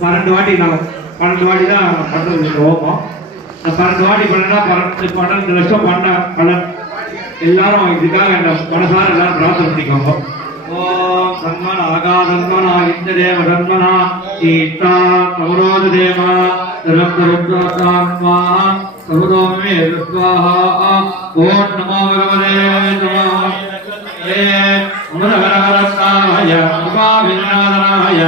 12 வாட்டி தான் பண்றது ஹோமம். 12 வாட்டி பண்ணா 12 லட்சம் பண்ண பலன். எல்லாரும் இதுக்காக என்ன மனசார எல்லாரும் பிரார்த்தனை பண்ணிக்கோங்க. ஓம் சன்மன ஆகாதன்மனா இந்ததேவ சன்மனா ஈத்தா சமரோத தேவா திருப்தருத்வாத்மா சமுதோமே ருத்வாஹா. ஓம் நமோ பகவதே நமோஸ்தே அமரஹரஹரஸ்தாய உபாவிநாதனாய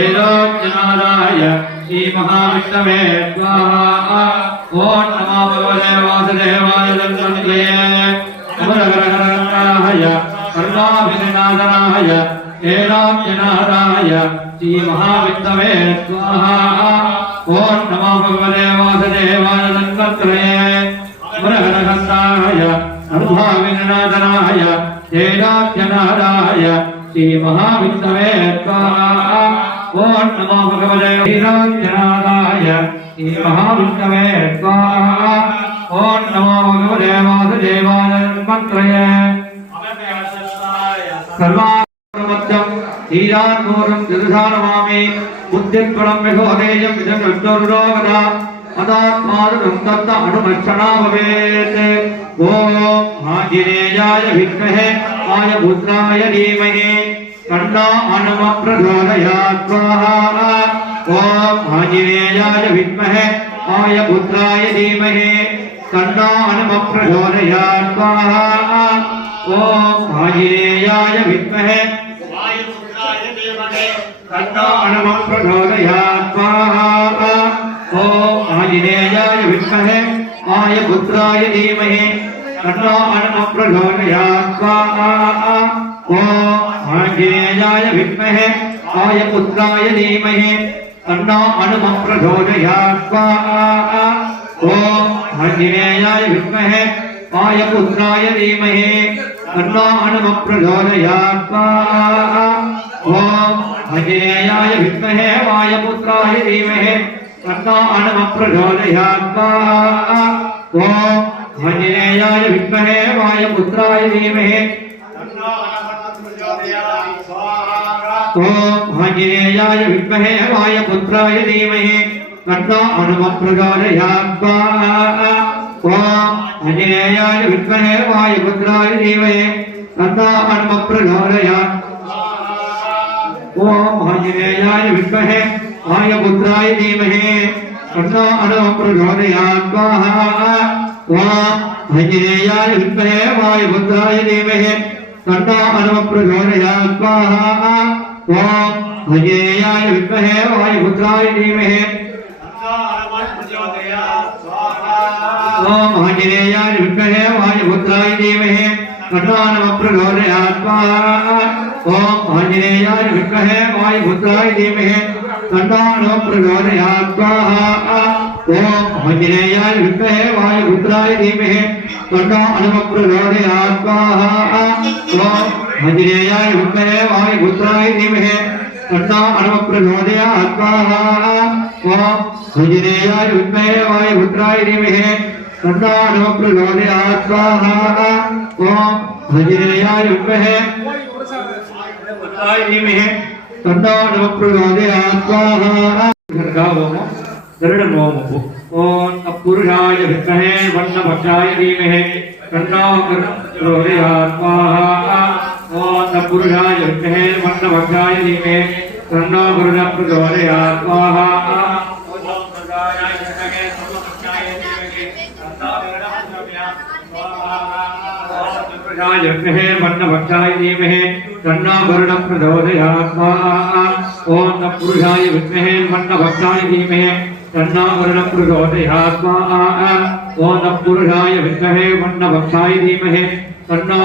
ஏலோக்யநாதாய ஸ்ரீ மகாவிஷ்ணவே ஸ்வாஹா. ஓம் நமோ பகவதே வாசுதேவாய தன்வந்தே அமரஹரஹரஸ்தாய சர்வாவிநாதனாய ஏலோக்யநாதாய ஸ்ரீ மகாவிஷ்ணவே ஸ்வாஹா. ஓம் நமோ பகவதே வாசுதேவாய தன்வந்தே அமரஹரஹரஸ்தாய சர்வாவிநாதனாய ஏலோக்யநாதாய श्री महाविष्णवे स्वाहा. ओम नमो भगवते वीराजनादाय श्री महाविष्णवे स्वाहा. ओम नमो भगवते वासुदेवाय मंत्रये सर्वामत्यं हीरान्मूलं जगदानमामि बुद्धिफलं विघोदेयं विदग्धोरुरोगदा अदात्मादं तत्त अनुमक्षणा भवेत्. ओम आंजनेयाय विद्महे आयपुत्राय धीमहि तन्नो हनुमत् प्रचोदयात् स्वाहा. ओम आंजनेयाय विद्महे आयपुत्राय धीमहि तन्नो हनुमत् प्रचोदयात् स्वाहा. ओम आंजनेयाय विद्महे आयपुत्राय धीमहि तन्नो हनुमत् प्रचोदयात् स्वाहा. ओम आंजनेयाय विद्महे आयपुत्राय धीमहि तन्नो हनुमत् प्रचोदयात् स्वाहा. ओम आंजनेयाय विद्महे आयपुत्राय धीमहि तन्नो हनुमत् प्रचोदयात् स्वाहा. ओम आंजनेयाय विद्महे आयपुत्राय धीमहि तन्नो हनुमत् प्रचोदयात् स्वाहा. ओम आंजनेयाय विद्महे आयपुत्राय धीमहि तन्नो हनुमत् प्रचोदयात् स्वाहा. ओम आंजनेयाय विद्महे वायुपुत्राय धीमहि तन्नो हनुमत् प्रचोदयात् स्वाहा. ओम आंजनेयाय विद्महे वायुपुत्राय धीमहि तन्नो हनुमत् प्रचोदयात् स्वाहा. ओम आंजनेयाय विद्महे वायुपुत्राय धीमहि तन्नो हनुमत् प्रचोदयात् स्वाहा. ओम आंजनेयाय विद्महे वायुपुत्राय धीमहि तन्नो हनुमत् प्रचोदयात् स्वाहा. ओम आंजनेयाय विद्महे वायुपुत्राय धीमहि तन्नो हनुमत् प्रचोदयात् स्वाहा. ओम आंजनेयाय विद्महे वायुपुत्राय धीमहि तन्नो हनुमत् प्रचोदयात् स्वाहा. ओम आंजनेयाय विद्महे वायुपुत्राय धीमहि तन्नो हनुमत् प्रचोदयात् स्वाहा. ओम आंजनेयाय विद्महे वायुपुत्राय धीमहि तन्नो हनुमत् प्रचोदयात् स्वाहा. ओम आंजनेयाय विद्महे वायुपुत्राय धीमहि तन्नो हनुमत् प्रचोदयात् स्वाहा. ओम आंजनेयाय विद्महे वायुपुत्राय धीमहि तन्नो हनुमत् प्रचोदयात् स्वाहा. ओम आंजनेयाय विद्महे वायुपुत्राय धीमहि तन्नो हनुमत् प्रचोदयात् स्वाहा. ओम आंजनेयाय विद्महे वायुपुत्राय धीमहि तन्नो हनुमत् प्रचोदयात् स्वाहा. गरुड़ नमो. ओम तत्पुरुषाय विद्महे वन्नभक्षाय धीमहि तन्नो प्रचोदयात् स्वाहा. ओम तत्पुरुषाय विद्महे वन्नभक्षाय धीमहि तन्नो प्रचोदयात् स्वाहा. ओम तत्पुरुषाय विद्महे वन्नभक्षाय धीमहि तन्नो प्रचोदयात् स्वाहा. ओम तत्पुरुषाय विद्महे वन्नभक्षाय धीमहि तन्नो प्रचोदयात् स्वाहा. ओम तत्पुरुषाय विद्महे वन्नभक्षाय धीमहि तन्नो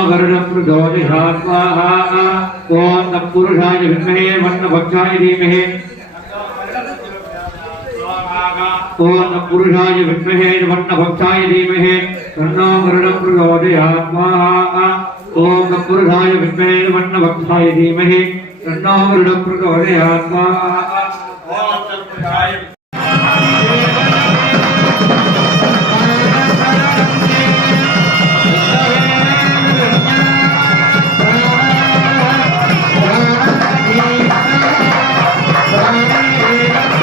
प्रचोदयात् स्वाहा. ओम तत्पुरुषाय विद्महे वन्नभक्षाय धीमहि ओम तत्पुरुषाय विद्महे वन्नभक्षाय धीमहि तन्नो प्रचोदयात् स्वाहा. ओम तत्पुरुषाय विद्महे वन्नभक्षाय धीमहि तन्नो प्रचोदयात् स्वाहा. ओम तत्पुरुषाय Thank you.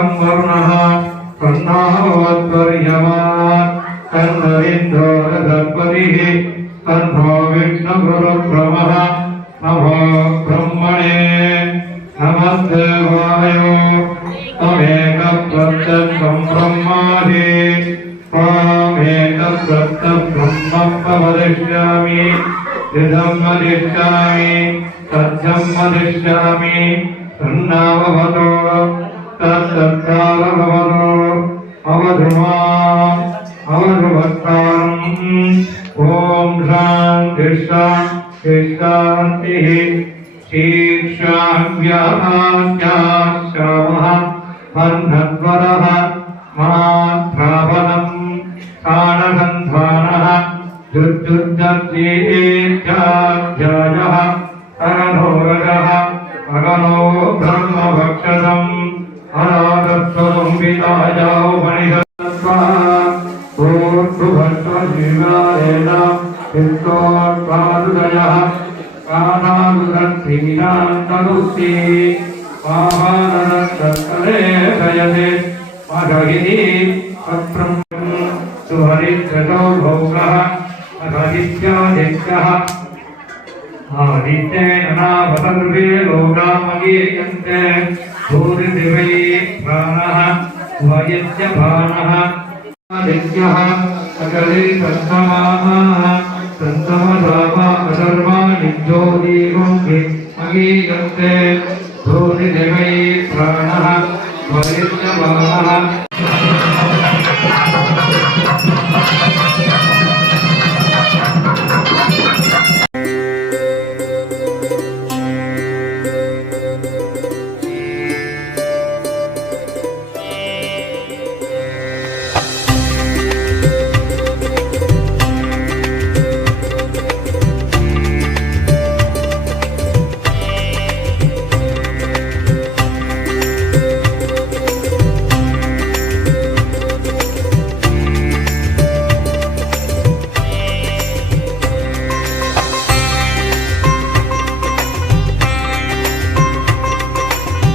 कर्कं वर्णः कर्णावत्वर्यमान् कर्णविन्दो रथपतिः कर्णो विष्णुगुरुक्रमः नमो ब्रह्मणे नमस्ते वायो त्वमेकप्रत्यक्षं ब्रह्मादि त्वमेकप्रत्यक्षं वदिष्यामि इदं वदिष्यामि सत्यं वदिष्यामि तन्नाववतो तत्तत्कालभवतो अवधुमाम् अवधुभक्ताम् ॐ शान्ति शान्ति शान्तिः शीर्षाव्याहात्याश्रमः बन्धद्वरः मात्रापनम् ताणगन्धानः जुज्जुज्जत्रीत्याध्यायः अनघोरजः अगलो ब्रह्मभक्षदम् अनादत्वम्बितायो मणिषत्वः ऊर्ध्वभट्टजीवारेण चित्तोत्पादुदयः कानादुरत्रीनान्तरुक्ति पावानरत्तरे शयते मधहिनी पत्रम् सुहरित्रतो भोगः अधदित्यादित्यः आदित्येन नावतर्वे लोकामगीयन्ते भूरिदिवै प्राणः वयत्यभानः आदित्यः अकले तत्समाः तत्समधामा अधर्माणि ज्योतिरुङ्गि अगीयन्ते भूरिदिवै प्राणः वयत्यभानः